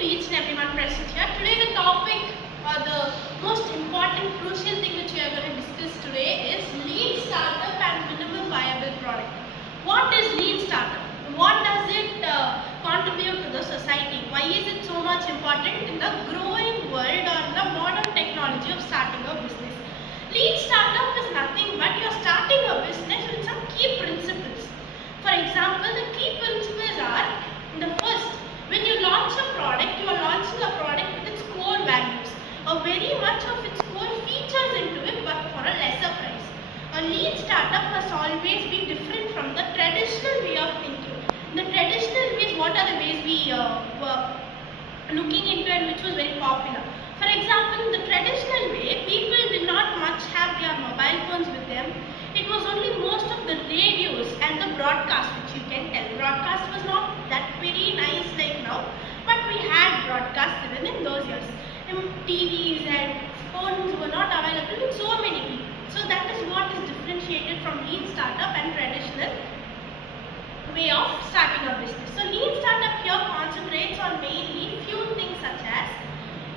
to each and everyone present here. Today the topic or the most important crucial thing which we are going to discuss today is lean startup and minimum viable product. What is lean startup? What does it contribute to the society? Why is it so much important in the growing world or in the modern technology of starting a business? Lean startup is nothing but you are starting a business with some key principles. For example, the key principles are the first. When you launch a product, you are launching a product with its core values, or very much of its core features into it, but for a lesser price. A lean startup must always be different from the traditional way of thinking. The traditional ways, what are the ways we were looking into and which was very popular? For example, in the traditional way, people did not much have their mobile phones with them. It was only most of the radios and the broadcast which you can tell. Broadcast was not that very nice like now, but we had broadcast even in those years. TVs and phones were not available with so many people. So that is what is differentiated from lean startup and traditional way of starting a business. So lean startup here concentrates on mainly few things such as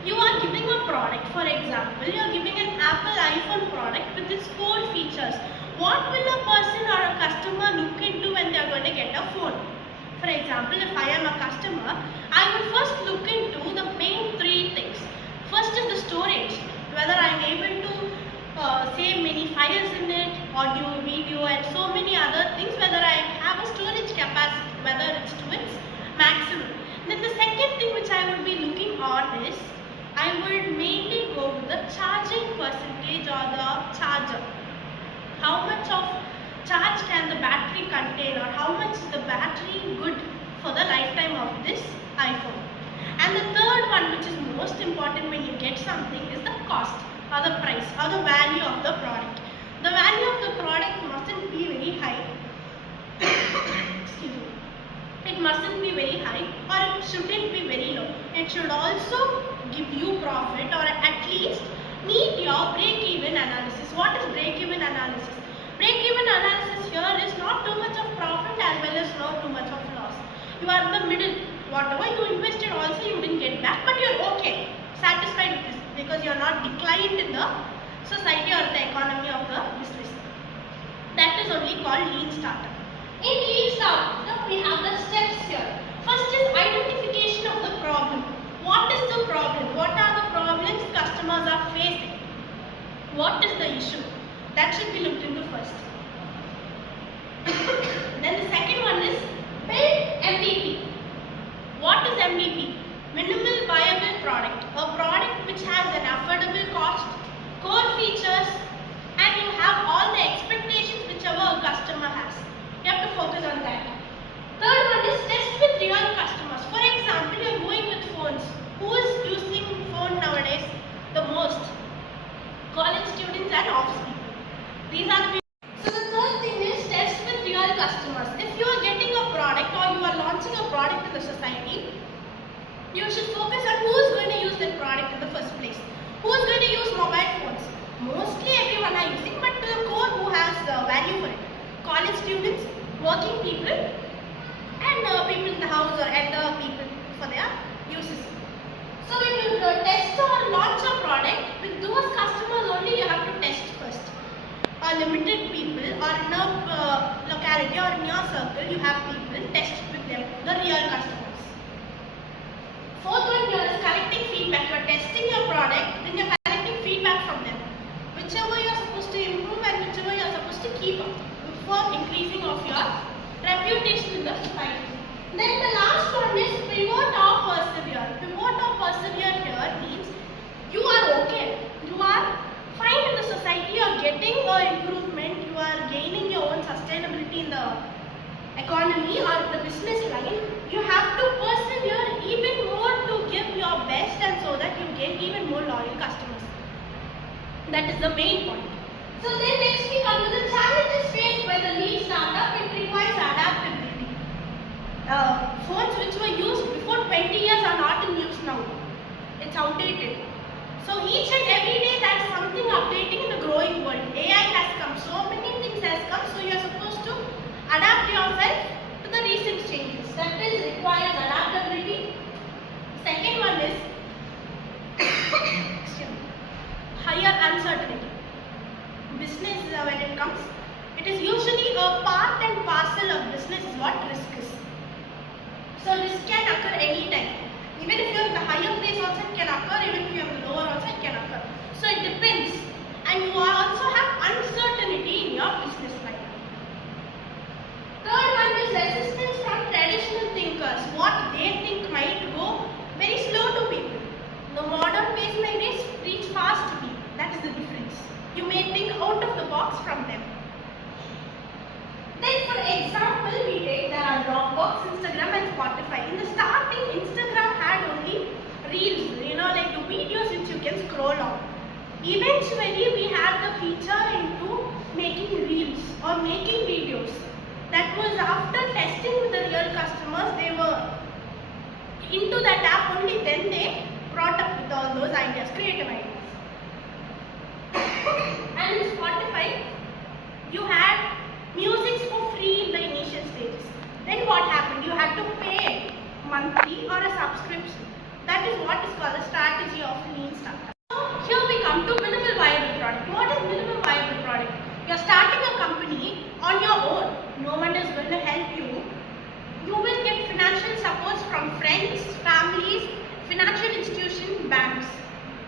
you are giving a product. For example, you are giving an Apple iPhone product with its core features. What will a person or a customer look into when they are going to get a phone? For example, if I am a customer, I would first look into the main three things. First is the storage, whether I am able to save many files in it, audio, video and so many other things, whether I have a storage capacity, whether it's to its maximum. Then the second thing which I would be looking on is, I would mainly go with the charging percentage or the charger. How much of charge can the battery contain, or how much is the battery good for the lifetime of this iPhone? And the third one, which is most important when you get something, is the cost or the price or the value of the product. The value of the product mustn't be very high. Excuse me. It mustn't be very high, or it shouldn't be very low. It should also give you profit, or at least meet your break-even analysis. What is break-even analysis? Break-even analysis here is not too much of profit as well as not too much of loss. You are in the middle. Whatever you invested also you didn't get back, but you are okay, satisfied with this, because you are not declined in the society or the economy of the business. That is only called lean startup. In lean startup, we have the steps here. First is identification of the problem. What is the problem? What are the problems customers are facing? What is the issue? That should be looked into first. Then the second one is build MVP. What is MVP? Minimal viable product. A product which has an affordable cost, core features, and you have all the expectations whichever a customer has. You have to focus on that. Third one is test with real customers. For example, you are going with phones. Who is using phone nowadays the most? College students and office people. These are the people. So the third thing is test with real customers. If you are getting a product or you are launching a product in the society, you should focus on who is going to use that product in the first place. Who is going to use mobile phones? Mostly everyone are using, but the core who has value for it. College students, working people, and people in the house or elder people for their uses. So when you test or launch a product, with those customers only you have to test first. Limited people, or in a locality or in your circle you have people, test with them, the real customers. Fourth one here is collecting feedback. You are testing your product, then you are collecting feedback from them. Whichever you are supposed to improve and whichever you are supposed to keep up for increasing of your reputation in the society. Then the last one is pivot or persevere. Pivot or persevere here means you are okay. You are fine in the society, you are getting an improvement, you are gaining your own sustainability in the economy or the business line. You have to persevere even more to give your best, and so that you gain even more loyal customers. That is the main point. So then next we come to the challenges faced by the lean startup. It requires adaptability. Phones which were used before 20 years are not in use now. It's outdated. So each and every day there is something updating in the growing world. AI has come, so many things has come, so you are supposed to adapt yourself to the recent changes. That is requires adaptability. Second when it comes, it is usually a part and parcel of business is what risk is. So risk can occur anytime. Even if you are in the higher place also it can occur, even if you are in the lower also it can occur. So it depends. And you also have uncertainty in your business life. Third one is resistance from traditional thinkers. What they think might go very slow to people. The modern pace may reach fast to people. That is the difference. You may think out of the box from them. Then for example, we take Dropbox, Instagram and Spotify. In the starting, Instagram had only reels, like the videos which you can scroll on. Eventually, we had the feature into making reels or making videos. That was after testing with the real customers, they were into that app, only then they brought up with all those ideas, creative ideas. And in Spotify, you had music for free in the initial stages. Then what happened? You had to pay monthly or a subscription. That is what is called a strategy of lean startup. So here we come to minimal viable product. What is minimal viable product? You are starting a company on your own. No one is going to help you. You will get financial supports from friends, families, financial institutions, banks.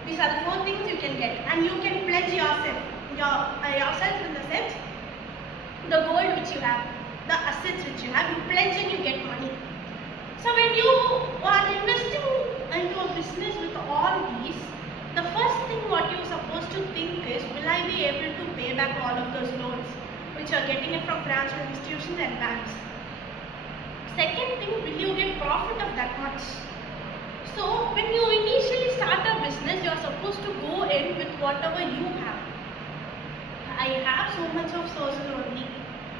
These are the 4 things you can get, and you can pledge yourself in the sense the gold which you have, the assets which you have, you pledge and you get money. So when you are investing into a business with all these, the first thing what you're supposed to think is, will I be able to pay back all of those loans which are getting it from financial institutions and banks? Second thing, will you get profit of that much? So when you initially start a business, you are supposed to go in with whatever you have. I have so much of sources only.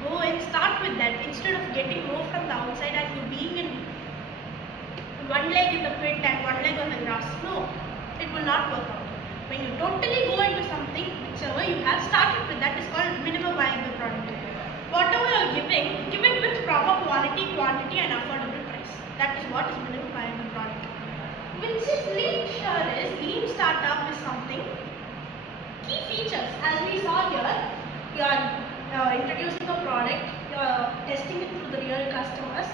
Go and start with that instead of getting more from the outside and you being in one leg in the pit and one leg on the grass. No, it will not work out. When you totally go into something, whichever you have started with, that is called minimum viable product. Whatever you are giving, give it with proper quality, quantity and affordable price. That is what is minimum viable product. Which is lean sure is, lean startup is something. Key features, as we saw here, you are introducing a product, you are testing it through the real customers,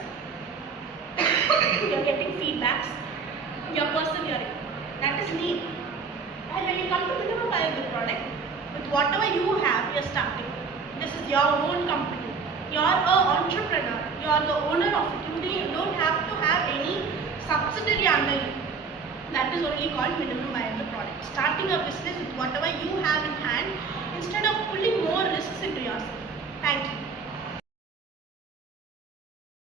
you are getting feedbacks, you are persevering. That is lean. And when you come to minimum viable product, with whatever you have, you are starting. This is your own company. You are an entrepreneur. You are the owner of it. You don't have to have any subsidiary under you. That is only called minimum viable product. Starting a business with whatever you have in hand, instead of